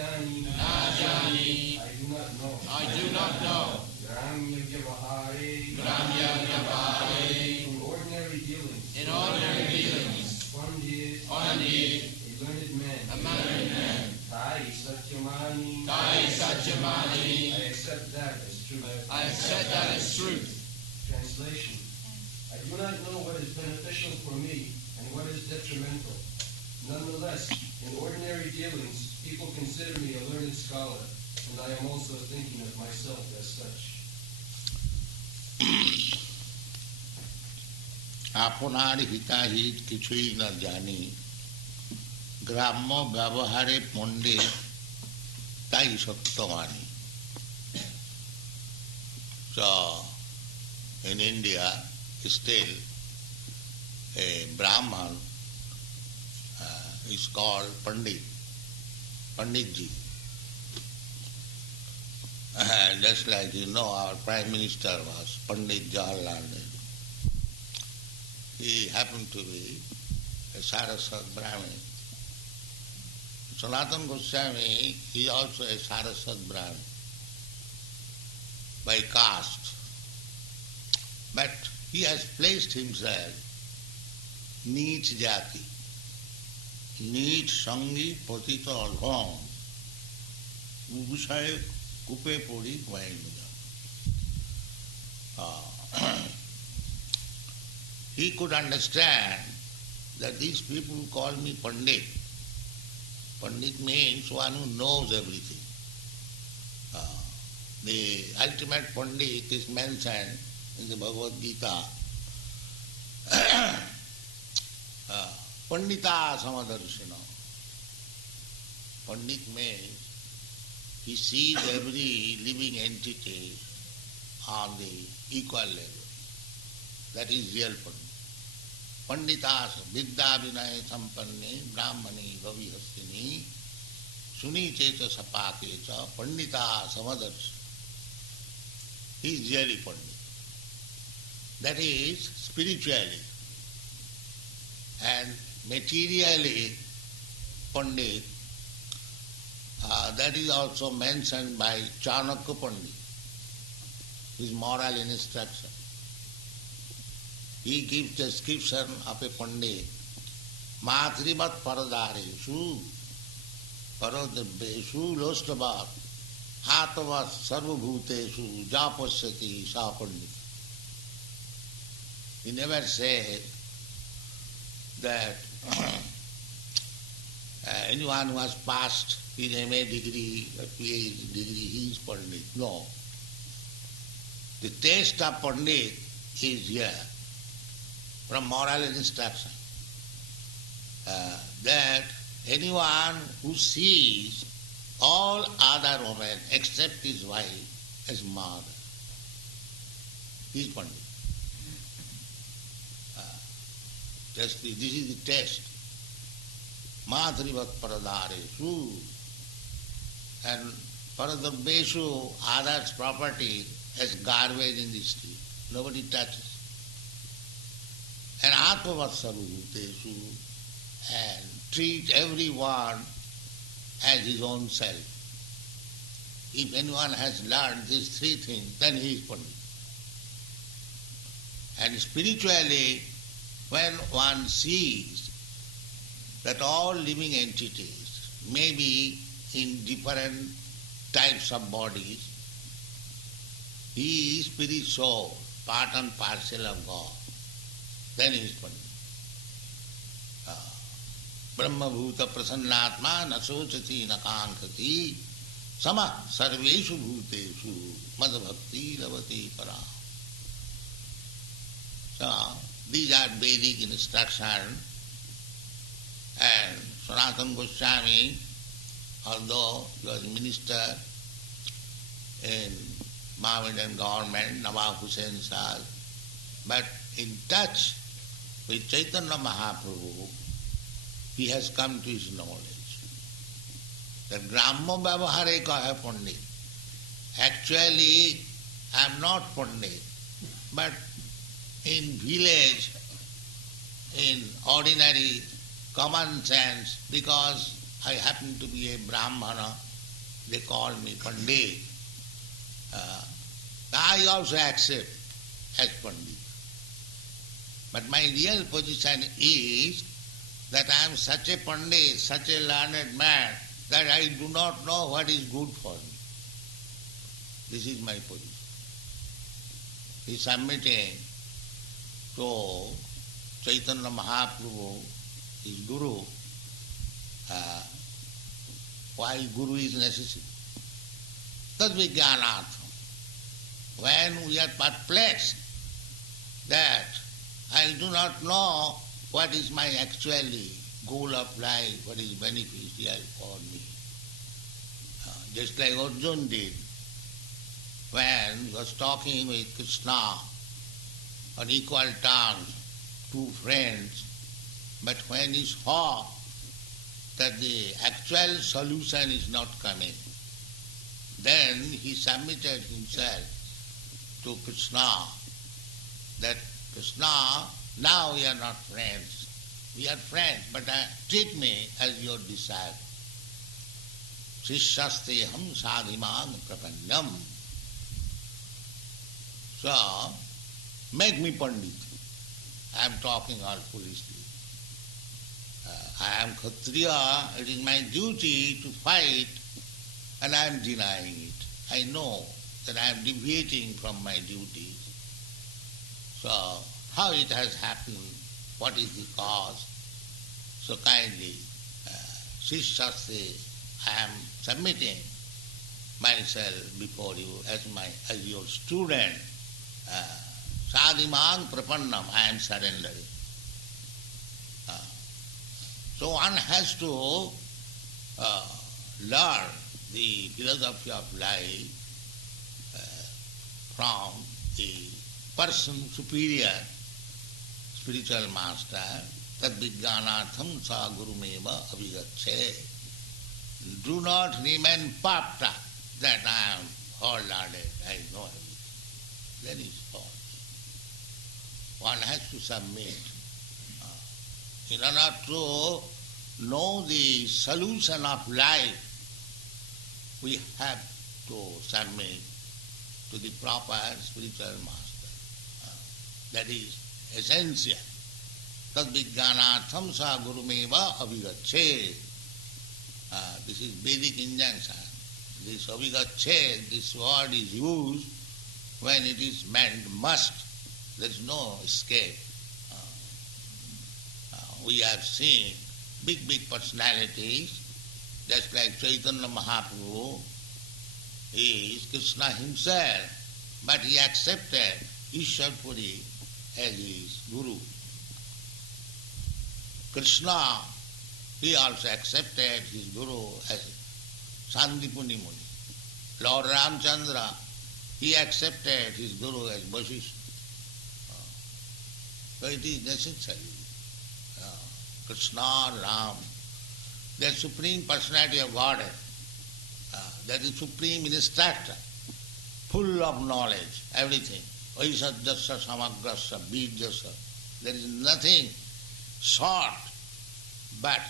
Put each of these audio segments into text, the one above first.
Najani. I do not know. Gramya Vyavahare. In ordinary dealings. Pandit. A learned man. Tai Satyamani. I accept that as truth. I accept that as truth. Translation. I do not know what is beneficial for me and what is detrimental. Nonetheless, in ordinary dealings, people consider me a learned scholar, and I am also thinking of myself as such. আপনার হিতাহিত কিছুই না জানি, গ্রাম্য ব্যবহারে পণ্ডিত তাই সত্য মানি। So, in India, still a Brahman is called Pandit, Panditji. Just like you know, our Prime Minister was Pandit Jawaharlal Nehru. He happened to be a Saraswat Brahmin. Sanatana Goswami is also a Saraswat Brahmin by caste. But he has placed himself Neech Jati, Neech Sangi Patita Adham, Ubushaye Kupe Puri Gwainda. He could understand that these people call me Pandit. Pandit means one who knows everything. The ultimate Pandit is mentioned in the Bhagavad Gita. Pandita Samadarshana. Pandit means he sees every living entity on the equal level. That is real Pandit. Panditas Vidya Vinay Sampanne Brahmani Bhavihastini Sunicheta Sapakecha Pandita Samadarshana. He is really Pandit. That is spiritually. And materially Pandit, that is also mentioned by Chanakya Pandit, his moral instruction. He gives description of a Pandit. Matrimat paradareshu, paradabeshu, lostavat, hatavat sarvabhuteshu, japasyati sa Pandit. He never said that anyone who has passed his MA degree or PhD degree, he is Pandit. No. The taste of Pandit is here from moral instruction. That anyone who sees all other women except his wife as mother, he is Pandit. This is the test. Madhrivat paradareshu, and paradabeshu, others' property as garbage in the street. Nobody touches. And atmavat sarvabhuteshu, and treat everyone as his own self. If anyone has learned these three things, then he is Pandit. And spiritually, when one sees that all living entities may be in different types of bodies, he is spirit soul, part and parcel of God, then he is Pandit. Brahma bhuta prasannatma na sochati na kankhati sama sarveshu bhuteshu madbhakti lavati para. So, these are Vedic instructions, and Sanatana Goswami, although he was minister in Mohammedan government, Nawab Hussain Shah, but in touch with Chaitanya Mahaprabhu, he has come to his knowledge. That Gramya Vyavahare kaha Pandit. Actually, I am not Pandit, but in village, in ordinary common sense, because I happen to be a Brahmana, they call me Pandit. I also accept as Pandit. But my real position is that I am such a Pandit, such a learned man, that I do not know what is good for me. This is my position. He is submitting to Chaitanya Mahaprabhu, his Guru. Why Guru is necessary? Tadvijnanatham. When we are perplexed that I do not know what is my actually goal of life, what is beneficial for me. Just like Arjuna did when he was talking with Krishna on equal terms, two friends, but when he saw that the actual solution is not coming, then he submitted himself to Krishna, that Krishna, now we are not friends. We are friends, but treat me as your disciple. Shishyasteham sadhimang prapanyam. So, make me Pandit. I am talking all foolishly. I am Kshatriya, it is my duty to fight, and I am denying it. I know that I am deviating from my duty. So, how it has happened, what is the cause? So kindly, Shishyaste, I am submitting myself before you as your student. Sadhimang prapannam, I am surrendering. So one has to learn the philosophy of life from the person superior, spiritual master, tad vijnanatham sa gurumeva avigache. Do not remain puffed up that I am all learned, I know everything. That is false. One has to submit. In order to know the solution of life, we have to submit to the proper spiritual master. That is essential. Tad vijnanatham sa gurumeva avigache. This is Vedic injunction. This avigache, this word is used when it is meant must. There is no escape. We have seen big personalities, just like Chaitanya Mahaprabhu is Krishna himself, but he accepted Ishwarpuri as his Guru. Krishna, he also accepted his Guru as Sandipuni Muni. Lord Ramchandra, he accepted his Guru as Vasishtha. So it is necessary. Krishna, Ram, they are Supreme Personality of Godhead. They are the Supreme Instructor, full of knowledge, everything. Vaisajyasya samagrasya bijyasya. There is nothing short, but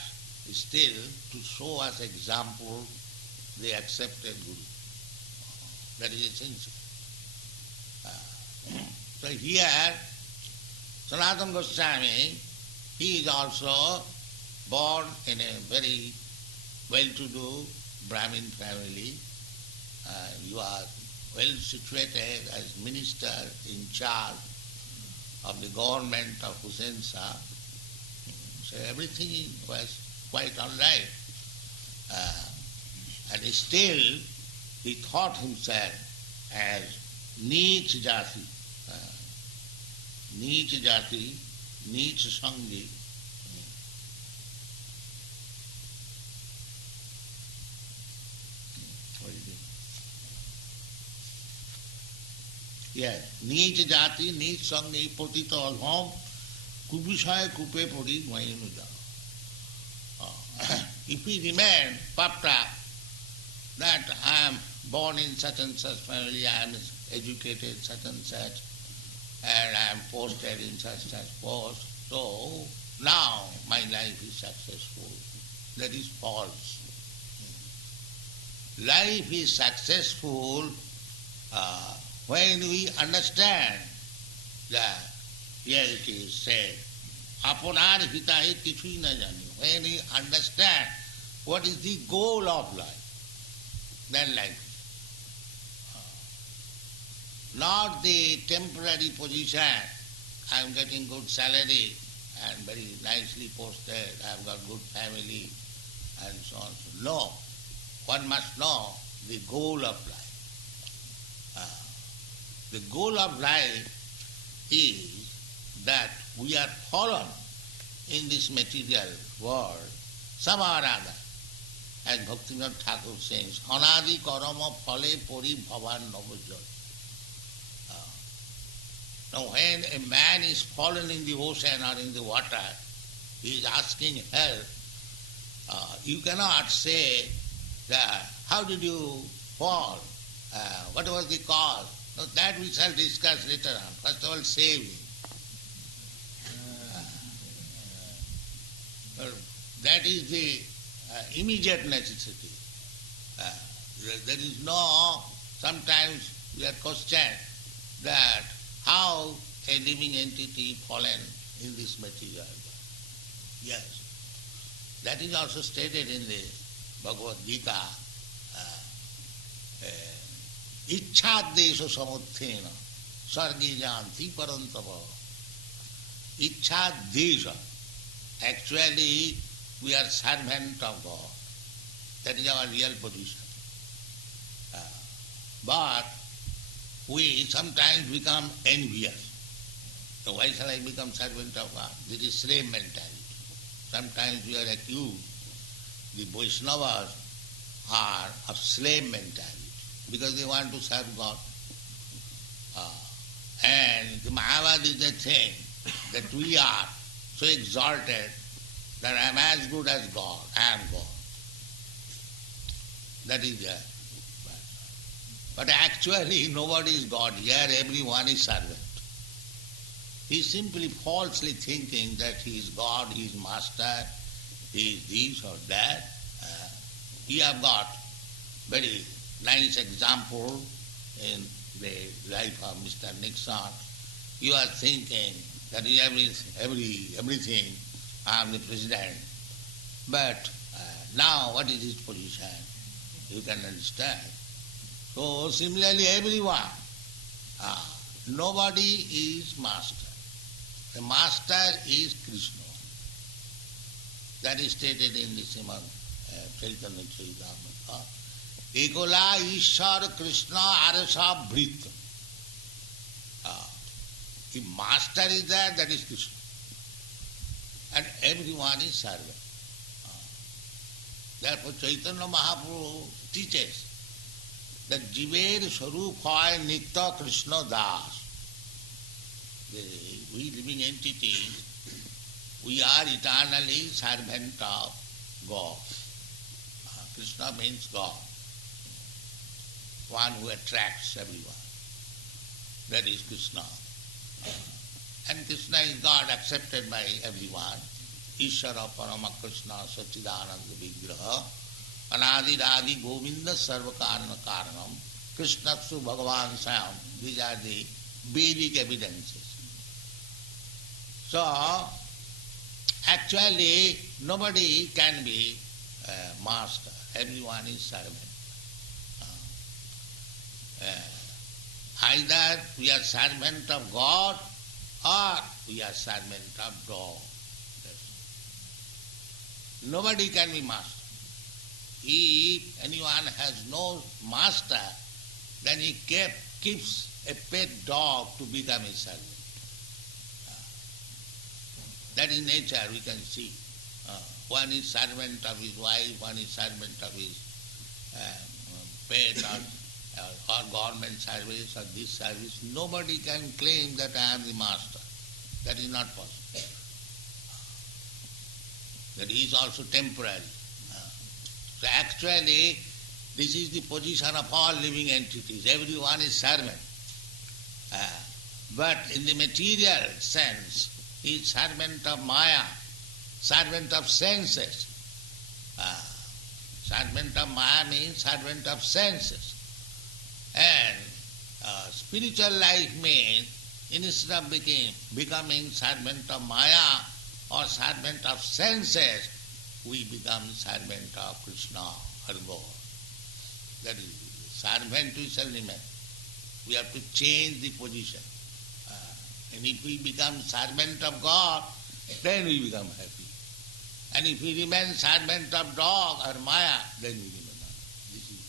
still to show us example, they accepted Guru. That is essential. So here, Sanatana Goswami, he is also born in a very well-to-do Brahmin family. He was well situated as minister in charge of the government of Hussain Shah. So everything was quite all right. And still he thought himself as Neech Jati. Neech Jati, Neech Sangi. What is it? Yes, Neech Jati, Neech Sangi, Potito Alhom, Kubishaya Kupe Pori Mayunuja. If we remain puffed up that I am born in such and such family, I am educated such and such, and I am posted in such post, so now my life is successful. That is false. life is successful when we understand that, here it is said, apunar hitahi kichui na jani. When we understand what is the goal of life, then life. Not the temporary position, I am getting good salary and very nicely posted, I have got good family and so on. No, one must know the goal of life. The goal of life is that we are fallen in this material world somehow or other. As Bhaktivinoda Thakur says, Anadi karama phale pori bhavan navajal. Now when a man is fallen in the ocean or in the water, he is asking help, you cannot say that, how did you fall? What was the cause? No, that we shall discuss later on. First of all, save him. That is the immediate necessity. There is no, sometimes we are questioned that how a living entity fallen in this material. Yes. That is also stated in the Bhagavad Gita. Ichchadesha samuthena sargi janti parantava. Ichchadesha. Actually, we are servant of God. That is our real position. But we sometimes become envious. So why shall I become servant of God? This is slave mentality. Sometimes we are accused, the Vaishnavas are of slave mentality because they want to serve God. And the Mayavad is a thing that we are so exalted that I am as good as God, I am God. That is there. But actually nobody is God. Here everyone is servant. He is simply falsely thinking that he is God, he is master, he is this or that. You have got very nice example in the life of Mr. Nixon. You are thinking that everything, I am the president. But now what is his position? You can understand. So similarly everyone, nobody is master. The master is Krishna. That is stated in the Srimad Chaitanya Charitamrita. Ekola Ishwar Krishna Arasa Bhrita. The master is there, that is Krishna. And everyone is servant. Therefore Chaitanya Mahaprabhu teaches that Jiver Swarup hoy Nitya Krishna Das. We living entities, we are eternally servant of God. Krishna means God, one who attracts everyone. That is Krishna. And Krishna is God accepted by everyone. Ishvara Parama Krishna Sachidananda Vigraha Anadiradi Govinda Sarvakarana Karanam Krishnatsu Bhagavan Sam. These are the Vedic evidences. So, actually, nobody can be master. Everyone is servant. Either we are servant of God or we are servant of dog. Nobody can be master. If anyone has no master, then he keeps a pet dog to become a servant. That is nature, we can see. One is servant of his wife, one is servant of his pet or government service or this service. Nobody can claim that I am the master. That is not possible. That is also temporary. So actually, this is the position of all living entities. Everyone is servant. But in the material sense, he is servant of Maya, servant of senses. servant of Maya means servant of senses. And spiritual life means instead of becoming servant of Maya or servant of senses, we become servant of Krishna or God. That is, servant we shall remain. We have to change the position. And if we become servant of God, then we become happy. And if we remain servant of dog or Maya, then we remain happy. This is.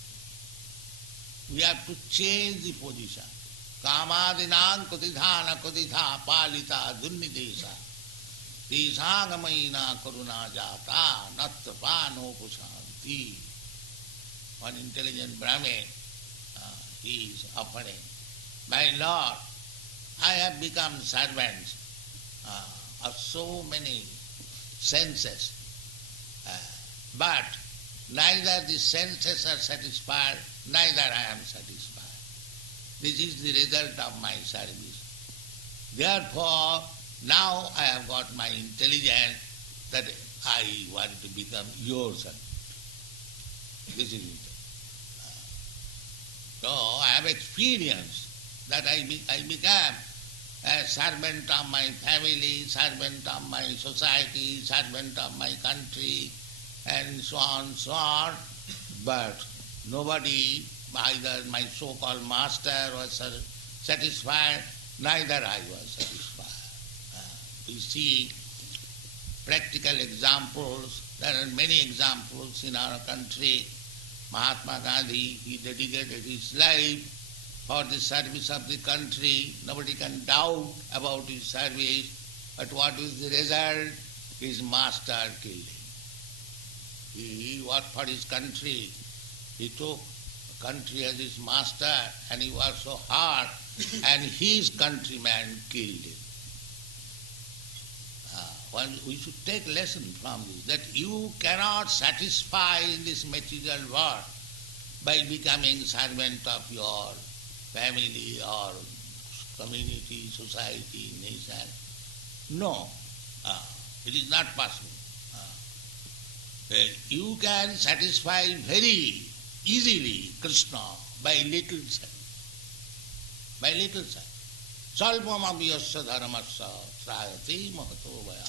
We have to change the position. Kamadinam kutidhana kutidha palita dunnidesa. Tisangamaina karuna jata nattapa no pusanti. One intelligent Brahmin, he is offering, my Lord, I have become servant of so many senses, but neither the senses are satisfied, neither I am satisfied. This is the result of my service. Therefore, now I have got my intelligence that I want to become your servant. This is it. So I have experienced that I became a servant of my family, servant of my society, servant of my country, and so on, but nobody, either my so-called master was satisfied, neither I was satisfied. We see practical examples. There are many examples in our country. Mahatma Gandhi, he dedicated his life for the service of the country. Nobody can doubt about his service. But what is the result? His master killed him. He worked for his country. He took the country as his master and he worked so hard and his countrymen killed him. We should take lesson from this, that you cannot satisfy in this material world by becoming servant of your family or community, society, nation. No, it is not possible. You can satisfy very easily Krishna by little self. By little self. Salpamabhyasya dharmasya srayati mahato vaya.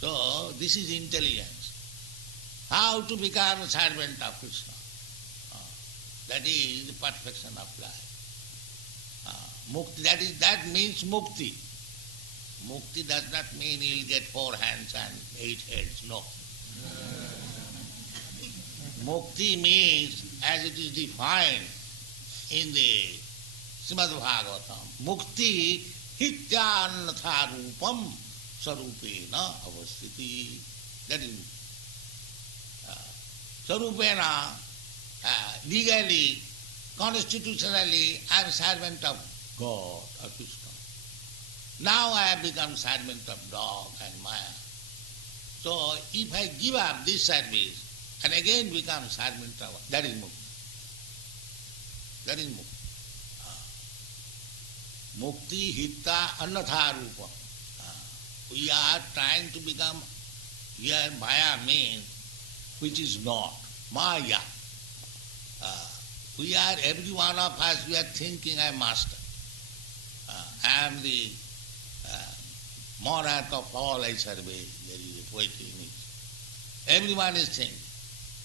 So, this is intelligence. How to become a servant of Krishna. That is the perfection of life. Mukti, that means mukti. Mukti does not mean you'll get 4 hands and 8 heads, no. Mukti means, as it is defined in the Srimad Bhagavatam, mukti hityannatha rupam sarupena avastiti. That is sarupena, legally, constitutionally, I am servant of God or Krishna. Now I have become servant of dog and Maya. So if I give up this service and again become servant of, that is mukti. That is mukti. Mukti hitta annatha rupa. We are trying to become, here Maya means which is not, Maya. We are, every one of us, we are thinking I am master. I am the monarch of all I survey. There is a poetry in it. Everyone is thinking.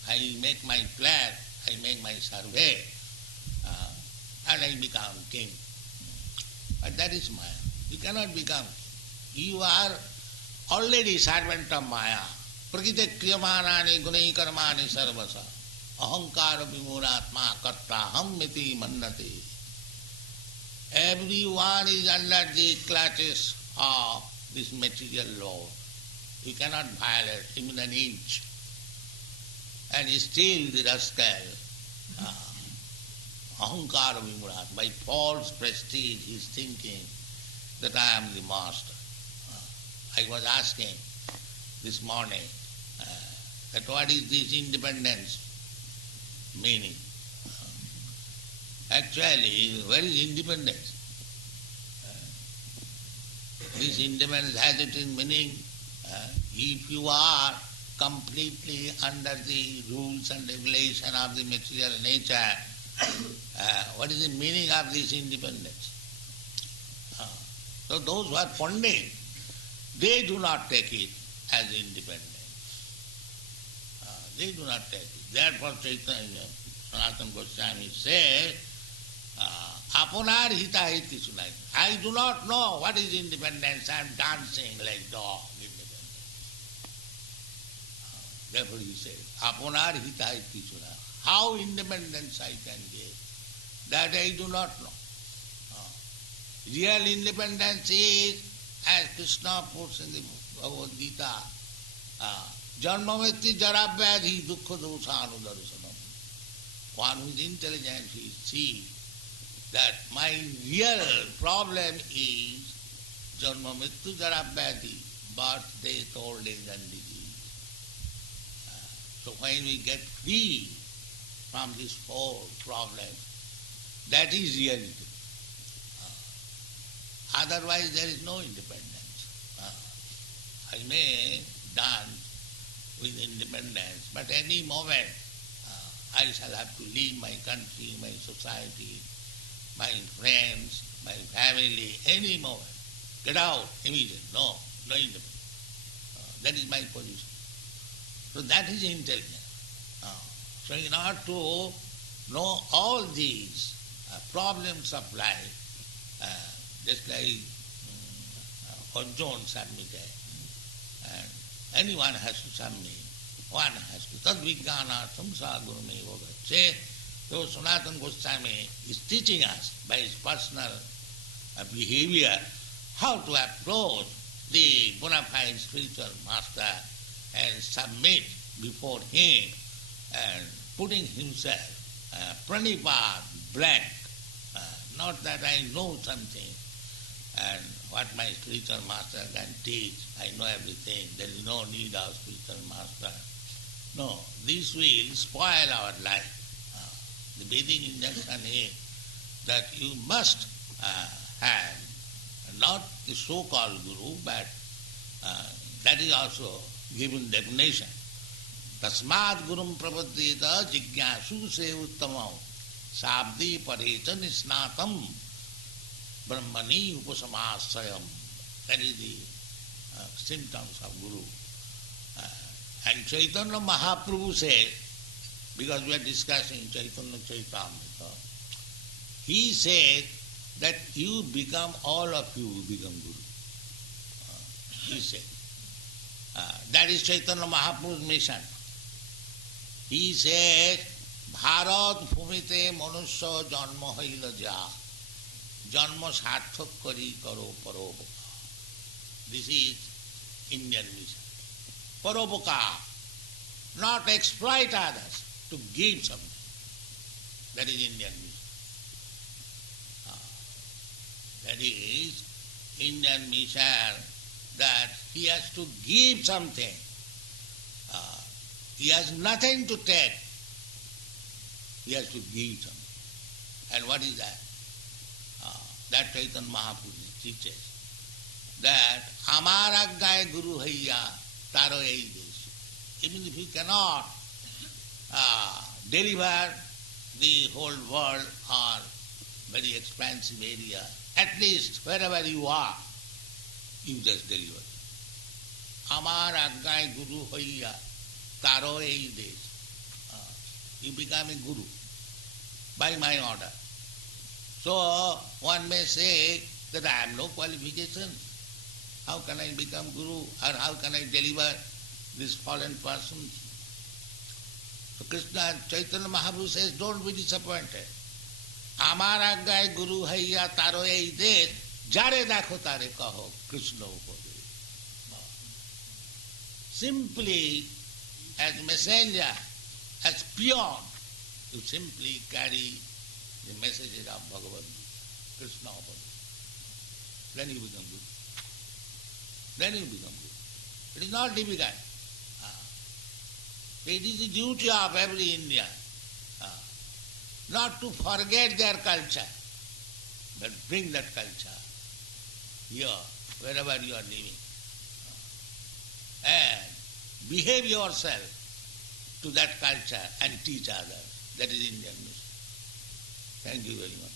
I make my plan, I make my survey, and I become king. But that is Maya. You cannot become. You are already servant of Maya. Prakite kriyamanani gunai karmani sarvasa. Ahankara vimuratma karta hammiti mannati. Everyone is under the clutches of this material law. You cannot violate even an inch. And still the rascal, ahankara vimurat, by false prestige, he is thinking that I am the master. I was asking this morning that what is this independence meaning? Actually, where is independence? This independence has it in meaning, if you are completely under the rules and regulation of the material nature, what is the meaning of this independence? So those who are Pandit, they do not take it as independence. They do not take it. Therefore Chaitanya, Sanatana Goswami said, Apunar hita hiti sunai. I do not know what is independence. I am dancing like dog. Independence. Therefore he said, Apunar hita hiti sunai. How independence I can give, that I do not know. Real independence is, as Krishna puts in the Bhagavad Gita, Janmameti Jaravyadhi Dukkha Dosha Anudarshanam. One who is intelligent, he sees that my real problem is Janmamritu Jaravyadhi, birth, death, old age and disease. So when we get free from this whole problem, that is reality. Otherwise there is no independence. I may dance with independence, but any moment I shall have to leave my country, my society, my friends, my family, any moment. Get out immediately. No independence. That is my position. So that is intelligence. So in order to know all these problems of life, just like Arjuna submitted, and anyone has to submit, one has to. Tadvijnana samsa gurume yoga. Say, so Sanatana Goswami is teaching us by his personal behavior how to approach the bona fide spiritual master and submit before him and putting himself pranipad, blank. Not that I know something and what my spiritual master can teach, I know everything, there is no need of spiritual master. No, this will spoil our life. The Vedic injunction is that you must have not the so-called guru, but that is also given definition. Tasmad gurum prapaddeta jigyasu se uttamam sabdi parecha nisnatam brahmani upasamasayam. That is the symptoms of guru. And Chaitanya Mahaprabhu said, because we are discussing Chaitanya Chaitamrita, he said that you become, all of you become guru. He said. That is Chaitanya Mahaprabhu's mission. He said, Bharat bhumite manusya janma haila ja, janma sarthak kari karo parobaka. This is Indian mission. Parobaka, not exploit others, to give something. That is Indian mission. That is Indian mission, that he has to give something. He has nothing to take. He has to give something. And what is that? That Chaitanya Mahaprabhu teaches that Amar Agnay Guru Haiya Taro Ei Desh. Even if he cannot deliver the whole world or very expansive area, at least wherever you are, you just deliver. Amar Agnay Guru Haiya Taro Ei Desh. You become a guru by my order. So one may say that I have no qualification. How can I become guru, or how can I deliver this fallen person? So Krishna, Chaitanya Mahaprabhu says, don't be disappointed. Amar agnay guru haiya taro ei desh, jare dakho tare kaho, Krishna upade. Simply as messenger, as peon, you simply carry the messages of Bhagavad Gita, Krishna upade. Then you become guru. Then you become guru. It is not difficult. It is the duty of every Indian not to forget their culture, but bring that culture here, wherever you are living. And behave yourself to that culture and teach others. That is Indian mission. Thank you very much.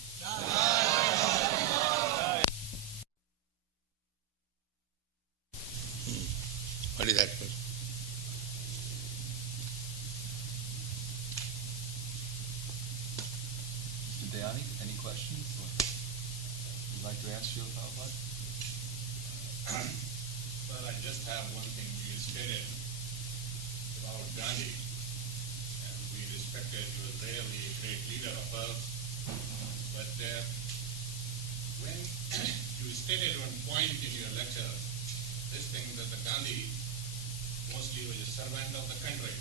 What is that question? Mr. Dayani, any questions you'd like to ask Srila Prabhupada? Well, I just have one thing. You stated about Gandhi, and we respected he was really a great leader of us. But when you stated one point in your lecture, this thing that the Gandhi mostly was a servant of the country.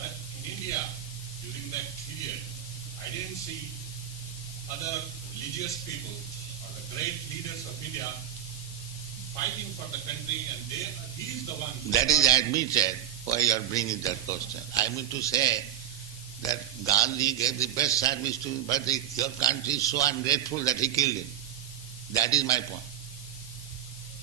But in India, during that period, I didn't see other religious people or the great leaders of India fighting for the country, and he is the one. That is admitted. Why you are bringing that question? I mean to say that Gandhi gave the best service to him, but your country is so ungrateful that he killed him. That is my point.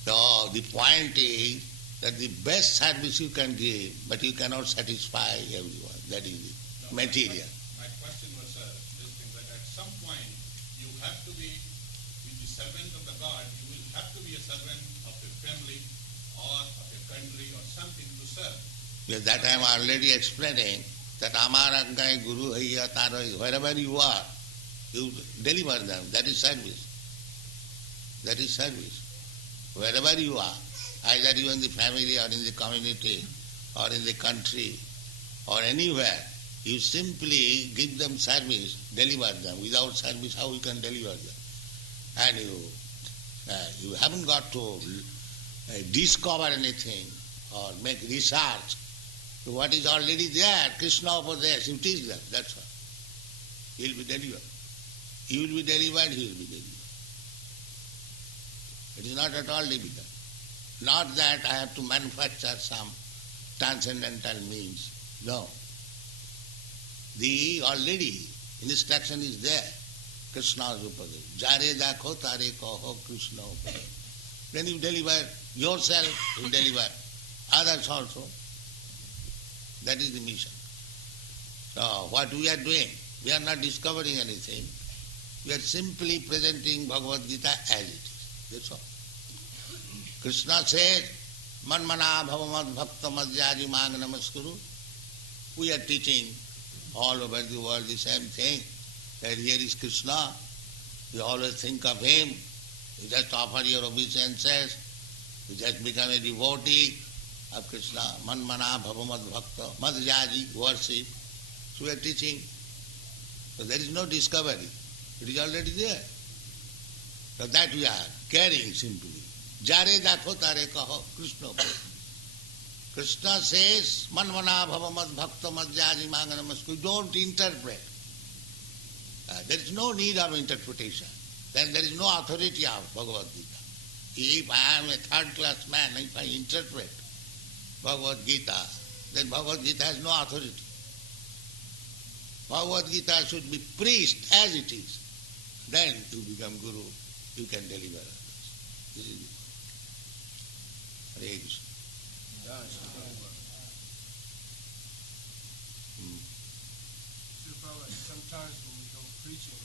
So the point is that the best service you can give, but you cannot satisfy everyone. That is the material. My question was this thing, that at some point you have to be the servant of the God, you will have to be a servant of your family or of your country or something to serve. Yes, that I am already explaining, that Amar Aggai Guru Haiya Taro, wherever you are, you deliver them. That is service. That is service. Wherever you are, either you in the family or in the community or in the country or anywhere, you simply give them service, deliver them. Without service, how you can deliver them? And you haven't got to discover anything or make research. What is already there, Krishna Upadesh, you teach them, that's all. He will be delivered. You will be delivered, he will be delivered. It is not at all difficult. Not that I have to manufacture some transcendental means. No. The already instruction is there. Krishna's Upadesh. Jare dakho tare kaho Krishna Upadesh. Then you deliver yourself, you deliver others also. That is the mission. So what we are doing, we are not discovering anything. We are simply presenting Bhagavad Gita as it is. That's all. Krishna says, Manmana bhavamad bhakta madhyari mang namaskuru. We are teaching all over the world the same thing. That here is Krishna. You always think of him. You just offer your obeisances. You just become a devotee of Krishna. Manmana bhavamad bhakta madhyari, worship. So we are teaching. So there is no discovery. It is already there. So that we are carrying simply. Jare dakho tare kaho Krishna. Krishna says, Manmana bhavamad bhakta madhyari manganamasku. Don't interpret. There is no need of interpretation. Then there is no authority of Bhagavad Gita. If I am a third-class man, if I interpret Bhagavad Gita, then Bhagavad Gita has no authority. Bhagavad Gita should be preached as it is. Then you become Guru, you can deliver others. This is it. Hare Krishna. Sometimes when we go preaching,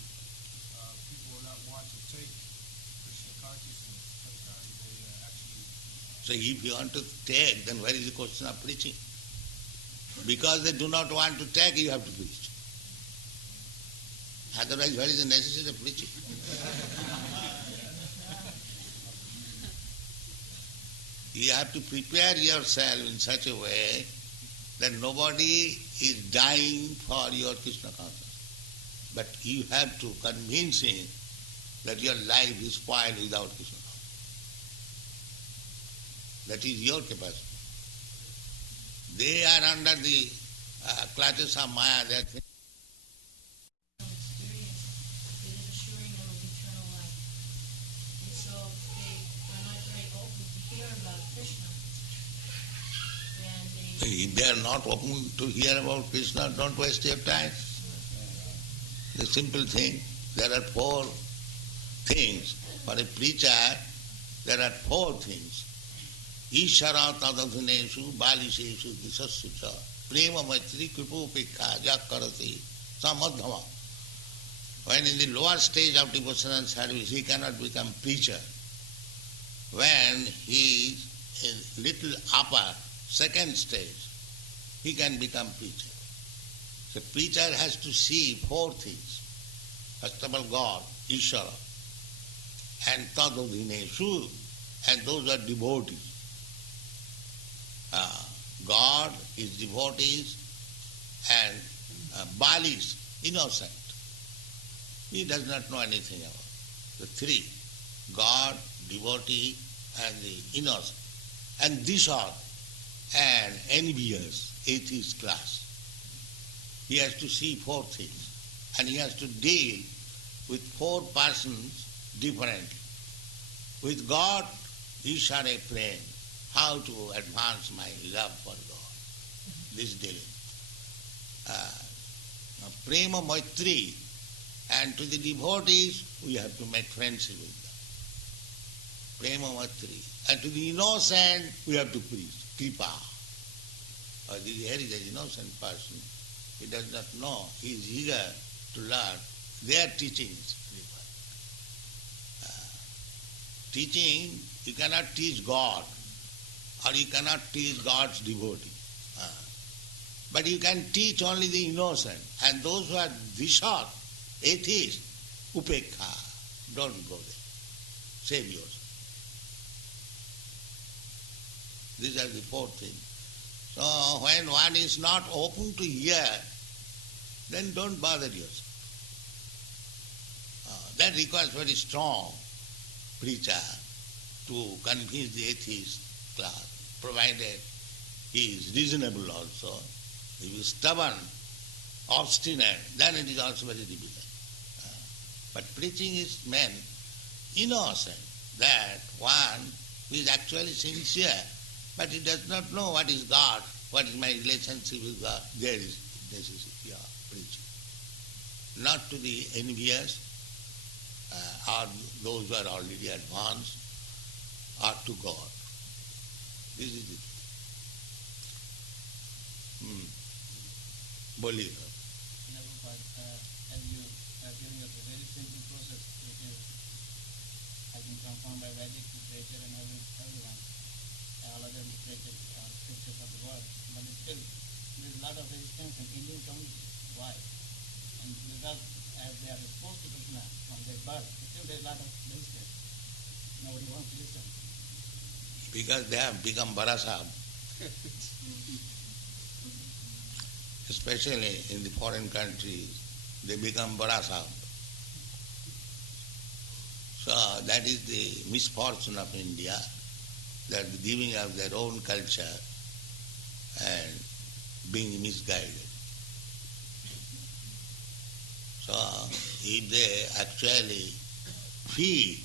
people will not want to take Krishna consciousness. Sometimes they actually... So if you want to take, then where is the question of preaching? Because they do not want to take, you have to preach. Otherwise, where is the necessity of preaching? You have to prepare yourself in such a way that nobody is dying for your Krishna consciousness. But you have to convince him that your life is spoiled without Krishna consciousness. That is your capacity. They are under the clutches of Maya. They are thinking. If they are not open to hear about Krishna, don't waste your time. The simple thing, there are 4 things. For a preacher, there are 4 things. Ishara tadadhuneshu baliseshu disassucha prema maitri kripopekha jakarati samadhava. When in the lower stage of devotional service he cannot become preacher. When he is in little upper, second stage, he can become preacher. So preacher has to see four things. First of all, God, Ishara, and tadadhineshu, and those are devotees. God is devotees and Balis, innocent. He does not know anything about it. The three, God, devotee, and the innocent. And these are an envious atheist class. He has to see four things. And he has to deal with four persons differently. With God, Ishara praying, how to advance my love for God. This dealing. Prema Maitri, and to the devotees, we have to make friendship with them. Prema Maitri. And to the innocent, we have to preach. Kripa. Here is an innocent person. He does not know. He is eager to learn. Their teaching is Kripa. Teaching, you cannot teach God, or you cannot teach God's devotee. But you can teach only the innocent. And those who are vishad, atheists, upekha, don't go there. Save yourself. These are the four things. So when one is not open to hear, then don't bother yourself. That requires very strong preacher to convince the atheist class, provided he is reasonable also. If he is stubborn, obstinate, then it is also very difficult. But preaching is meant innocent, that one who is actually sincere, but he does not know what is God, what is my relationship with God. There is necessity of preaching. Not to the envious, or those who are already advanced, or to God. This is it. Boliye. As you are giving us a very simple process, which is has been confirmed by Vedic literature and everyone, all other literature, scriptures of the world, but still there is a lot of resistance in Indian community. Why? And because as they are exposed to Krishna from their birth, still there is a lot of resistance. Nobody wants to listen. Because they have become Barasab. Especially in the foreign countries, they become Barasab. So that is the misfortune of India, that the giving of their own culture and being misguided. So if they actually feel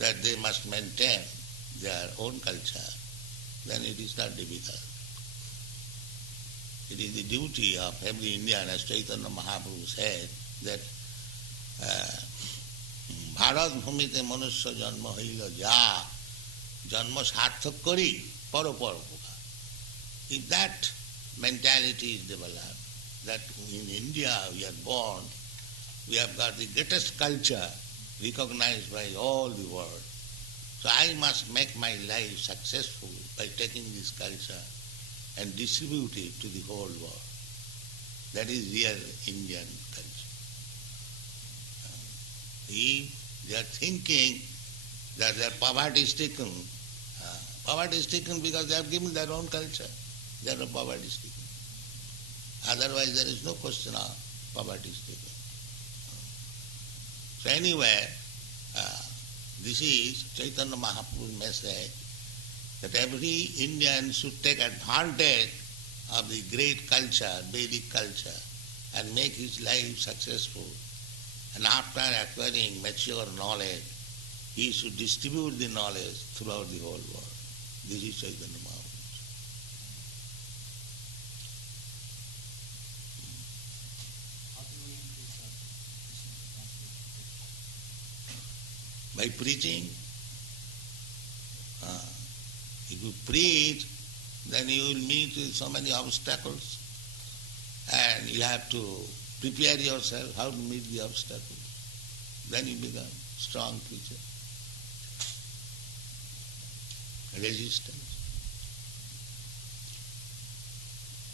that they must maintain their own culture, then it is not difficult. It is the duty of every Indian, as Chaitanya Mahaprabhu said, that Bharat bhumite manusya janma haila ja, janma sarthak kari paraparopoka. If that mentality is developed, that in India we are born, we have got the greatest culture recognized by all the world. So I must make my life successful by taking this culture and distribute it to the whole world. That is real Indian culture. If they are thinking that their poverty stricken because they have given their own culture, they are poverty stricken. Otherwise there is no question of poverty stricken. So anyway, this is Chaitanya Mahaprabhu's message, that every Indian should take advantage of the great culture, Vedic culture, and make his life successful. And after acquiring mature knowledge, he should distribute the knowledge throughout the whole world. This is Chaitanya Mahaprabhu. By preaching, If you preach, then you will meet with so many obstacles, and you have to prepare yourself how to meet the obstacles. Then you become strong preacher. Resistance.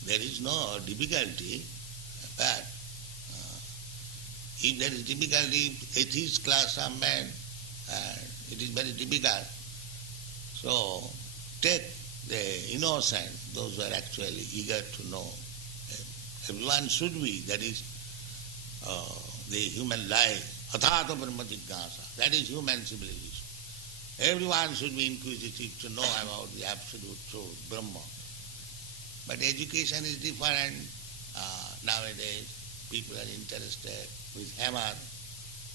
There is no difficulty, but if there is difficulty, atheist class are men, it is very difficult. So take the innocent, those who are actually eager to know. Everyone should be, that is the human life. Athata brahma jignasa, that is human civilization. Everyone should be inquisitive to know about the absolute truth, Brahma. But education is different. Nowadays, people are interested with hammer,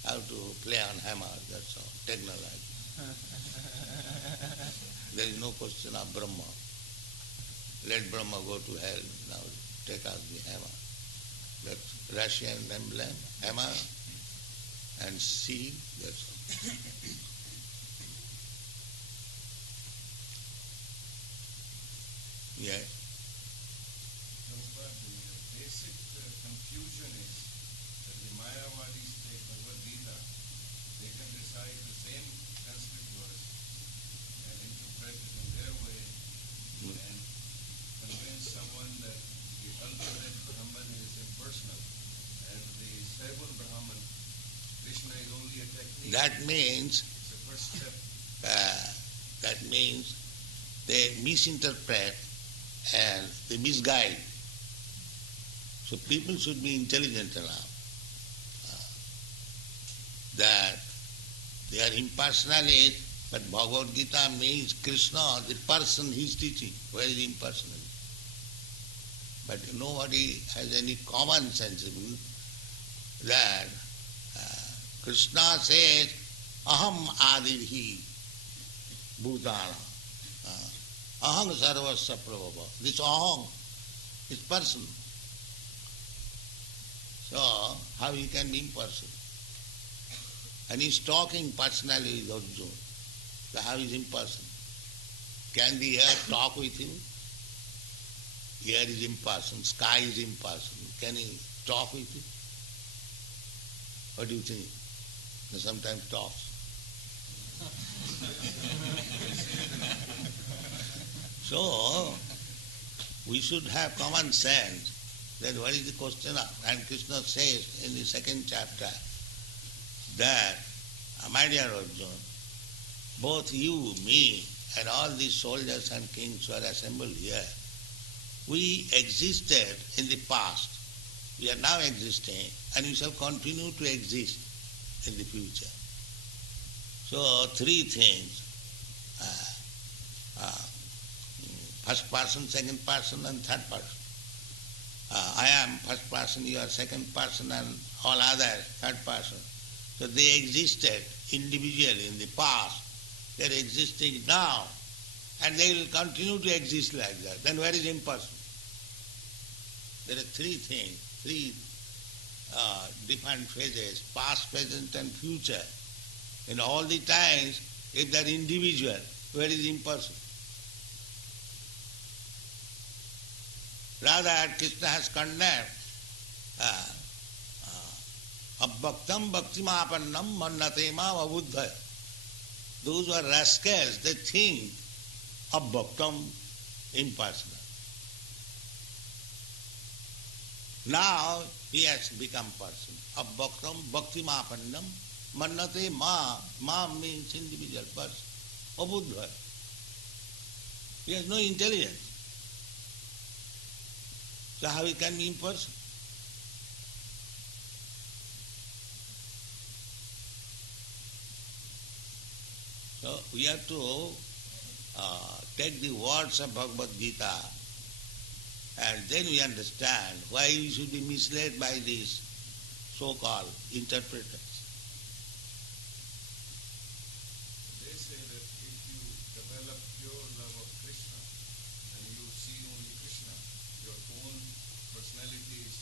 how to play on hammer, that's all, technology. There is no question of Brahma. Let Brahma go to hell, now take out the hammer. That's Russian emblem, hammer and seal, that's all. Yeah. Prabhupada, the basic confusion is that the Mayavadis take Bhagavad Gita, they can recite the same Sanskrit verse and interpret it in their way and convince someone that the ultimate Brahman is impersonal and the Saivun Brahman, Krishna is only a technique. That means It's the first step. they misinterpret and they misguide. So people should be intelligent enough that they are impersonalists, but Bhagavad Gita means Krishna, the person he is teaching. Where is impersonality? But nobody has any common sense that Krishna says, Aham Adirhi Bhutana. Aham Sarvasya Prabhava. This Aham is person. So, how he can be impersonal? And he is talking personally with Arjuna. So how is impersonal? Can the air talk with him? Air is impersonal, sky is impersonal. Can he talk with him? What do you think? He sometimes talks. So, we should have common sense that what is the question of, and Krishna says in the second chapter that, my dear Arjuna, both you, me, and all these soldiers and kings who are assembled here, we existed in the past, we are now existing, and we shall continue to exist in the future. So, three things. First person, second person, and third person. I am first person, you are second person, and all others third person. So they existed individually in the past, they are existing now, and they will continue to exist like that. Then where is impersonal? There are three things, three different phases, past, present, and future. In all the times, if they are individual, where is impersonal? Rather, Krishna has condemned Abhaktam bhaktimapannam mannatema vabuddhaya. Those who are rascals, they think Abhaktam impersonal. Now he has become person. Abhaktam bhaktimapannam mannate ma. Ma means individual person. Vabuddhaya. He has no intelligence. So how he can be impersonal? So we have to take the words of Bhagavad Gita and then we understand why we should be misled by these so-called interpreters. They say that if you develop pure love of Krishna and you see only Krishna, your own personality is...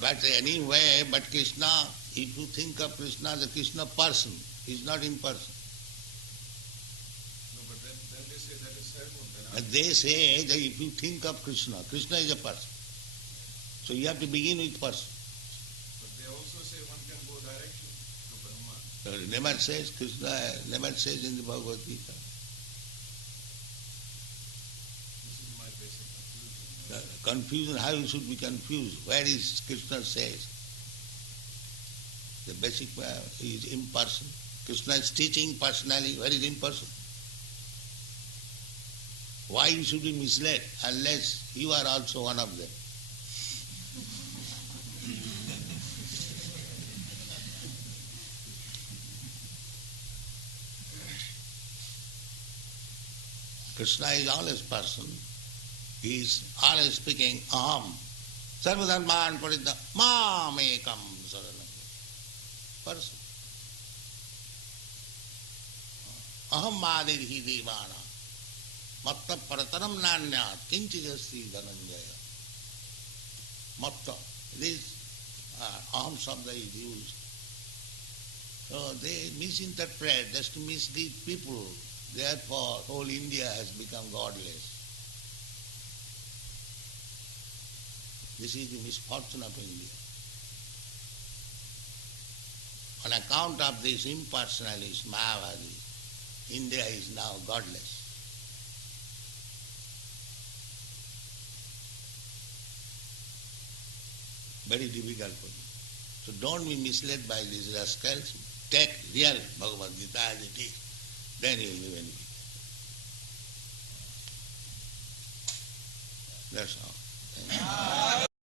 But anyway, but Krishna, if you think of Krishna as a Krishna person, he is not impersonal. No, but then they say that is Sarvabhauma. And they say that if you think of Krishna, Krishna is a person. So you have to begin with person. But they also say one can go directly to Brahma. Never says Krishna, never says in the Bhagavad Gita. This is my basic confusion. Confusion, how you should be confused? Where is Krishna says? The basic is impersonal. Krishna is teaching personally. Where is impersonal? Why you should be misled unless you are also one of them? Krishna is always person. He is always speaking aham. Sarvadharman paridha mam ekam saranam. Person. Aham madirhi devana. Matta parataram nanyat kinchijasti dhananjaya. Matta. This aham sabda is used. So they misinterpret just to mislead people. Therefore, whole India has become godless. This is the misfortune of India. On account of this impersonalist Mayavadi, India is now godless. Very difficult for you. So don't be misled by these rascals. Take real Bhagavad Gita as it is. Then you will be benefited. That's all.